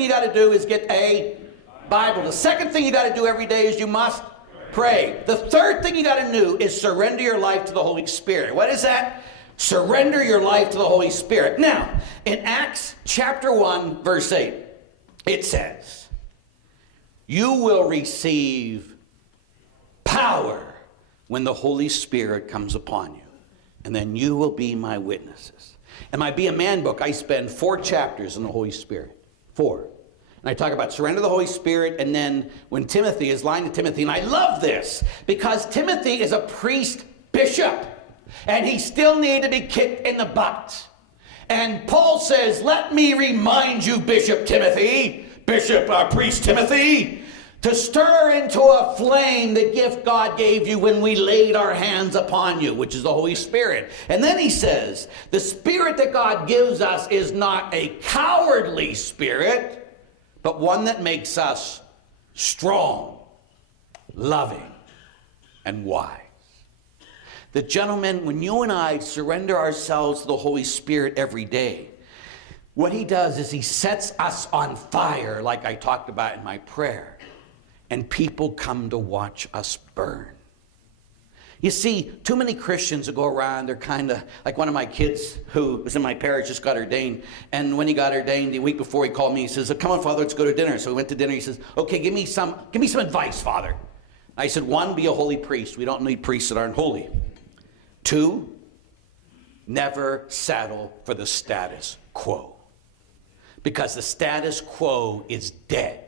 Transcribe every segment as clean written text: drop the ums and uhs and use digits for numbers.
you got to do is get a Bible. The second thing you got to do every day is you must pray. The third thing you got to do is surrender your life to the Holy Spirit. What is that? Surrender your life to the Holy Spirit. Now, in Acts chapter 1, verse 8, it says, you will receive power when the Holy Spirit comes upon you, and then you will be my witnesses. In my Be a Man book, I spend 4 chapters on the Holy Spirit. 4. And I talk about surrender to the Holy Spirit, and then when Timothy is lying to Timothy, and I love this because Timothy is a priest bishop, and he still needed to be kicked in the butt. And Paul says, let me remind you, Priest Timothy, to stir into a flame the gift God gave you when we laid our hands upon you, which is the Holy Spirit. And then he says, the Spirit that God gives us is not a cowardly spirit, but one that makes us strong, loving, and wise. The gentleman, when you and I surrender ourselves to the Holy Spirit every day, what he does is he sets us on fire, like I talked about in my prayer, and people come to watch us burn. You see, too many Christians who go around, they're kind of like one of my kids who was in my parish, just got ordained. And when he got ordained, the week before, he called me. He says, come on, Father, let's go to dinner. So we went to dinner. He says, okay, give me some advice, Father. I said, 1, be a holy priest. We don't need priests that aren't holy. 2, never settle for the status quo. Because the status quo is dead.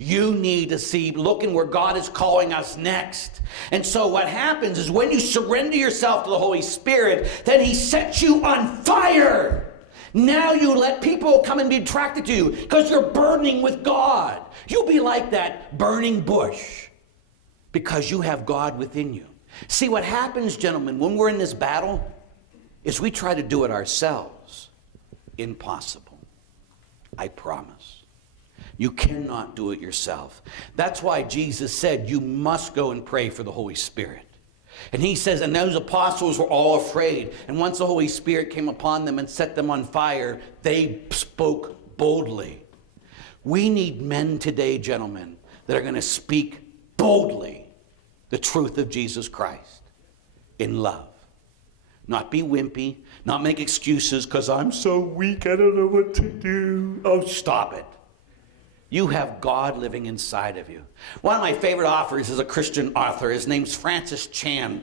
You need to see, looking where God is calling us next. And so what happens is when you surrender yourself to the Holy Spirit, then he sets you on fire. Now you let people come and be attracted to you because you're burning with God. You'll be like that burning bush because you have God within you. See, what happens, gentlemen, when we're in this battle is we try to do it ourselves. Impossible. I promise. You cannot do it yourself. That's why Jesus said you must go and pray for the Holy Spirit. And he says, and those apostles were all afraid. And once the Holy Spirit came upon them and set them on fire, they spoke boldly. We need men today, gentlemen, that are going to speak boldly the truth of Jesus Christ in love. Not be wimpy, not make excuses because I'm so weak, I don't know what to do. Oh, stop it. You have God living inside of you. One of my favorite authors is a Christian author. His name's Francis Chan.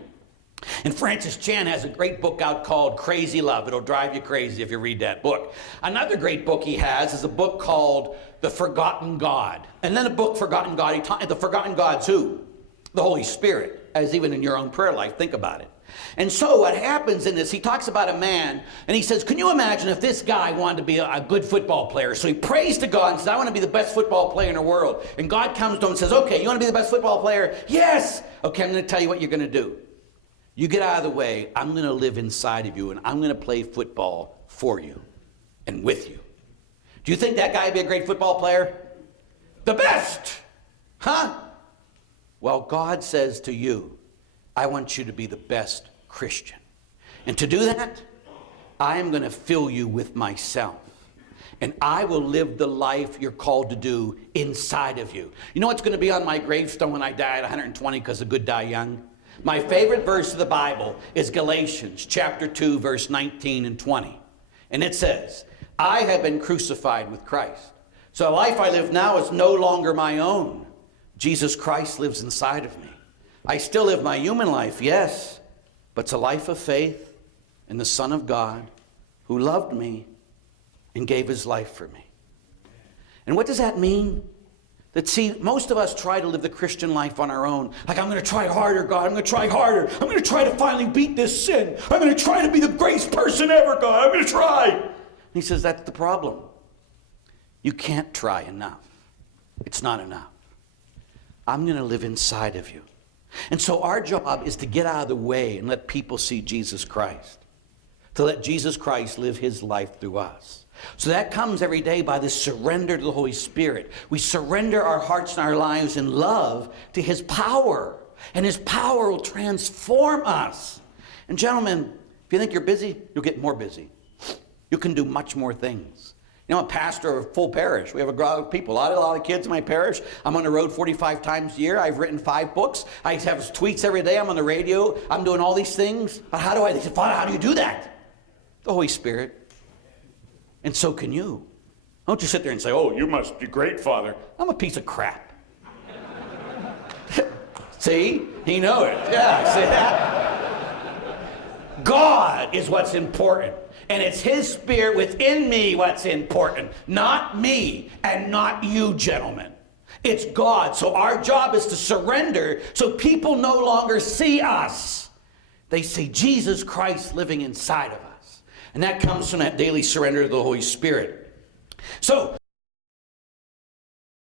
And Francis Chan has a great book out called Crazy Love. It'll drive you crazy if you read that book. Another great book he has is a book called The Forgotten God. And then a book, Forgotten God. The Forgotten God's who? The Holy Spirit, as even in your own prayer life. Think about it. And so what happens in this, he talks about a man, and he says, can you imagine if this guy wanted to be a good football player? So he prays to God and says, I want to be the best football player in the world. And God comes to him and says, okay, you want to be the best football player? Yes. Okay, I'm going to tell you what you're going to do. You get out of the way. I'm going to live inside of you, and I'm going to play football for you and with you. Do you think that guy would be a great football player? The best. Huh? Well, God says to you, I want you to be the best Christian. And to do that, I am going to fill you with myself. And I will live the life you're called to do inside of you. You know what's going to be on my gravestone when I die at 120 because the good die young? My favorite verse of the Bible is Galatians chapter 2, verse 19 and 20. And it says, I have been crucified with Christ. So the life I live now is no longer my own. Jesus Christ lives inside of me. I still live my human life, yes, but it's a life of faith in the Son of God who loved me and gave his life for me. And what does that mean? That, see, most of us try to live the Christian life on our own. Like, I'm going to try harder, God. I'm going to try harder. I'm going to try to finally beat this sin. I'm going to try to be the greatest person ever, God. I'm going to try. And he says, that's the problem. You can't try enough. It's not enough. I'm going to live inside of you. And so our job is to get out of the way and let people see Jesus Christ. To let Jesus Christ live his life through us. So that comes every day by this surrender to the Holy Spirit. We surrender our hearts and our lives in love to his power. And his power will transform us. And gentlemen, if you think you're busy, you'll get more busy. You can do much more things. You know, I'm a pastor of a full parish. We have a lot of people, a lot of kids in my parish. I'm on the road 45 times a year. I've written 5 books. I have tweets every day. I'm on the radio. I'm doing all these things. But they said, Father, how do you do that? The Holy Spirit. And so can you. Don't just sit there and say, oh, you must be great, Father. I'm a piece of crap. See? He knows it. Yeah, see that? God is what's important. And it's His Spirit within me what's important. Not me and not you, gentlemen. It's God. So our job is to surrender so people no longer see us. They see Jesus Christ living inside of us. And that comes from that daily surrender to the Holy Spirit. So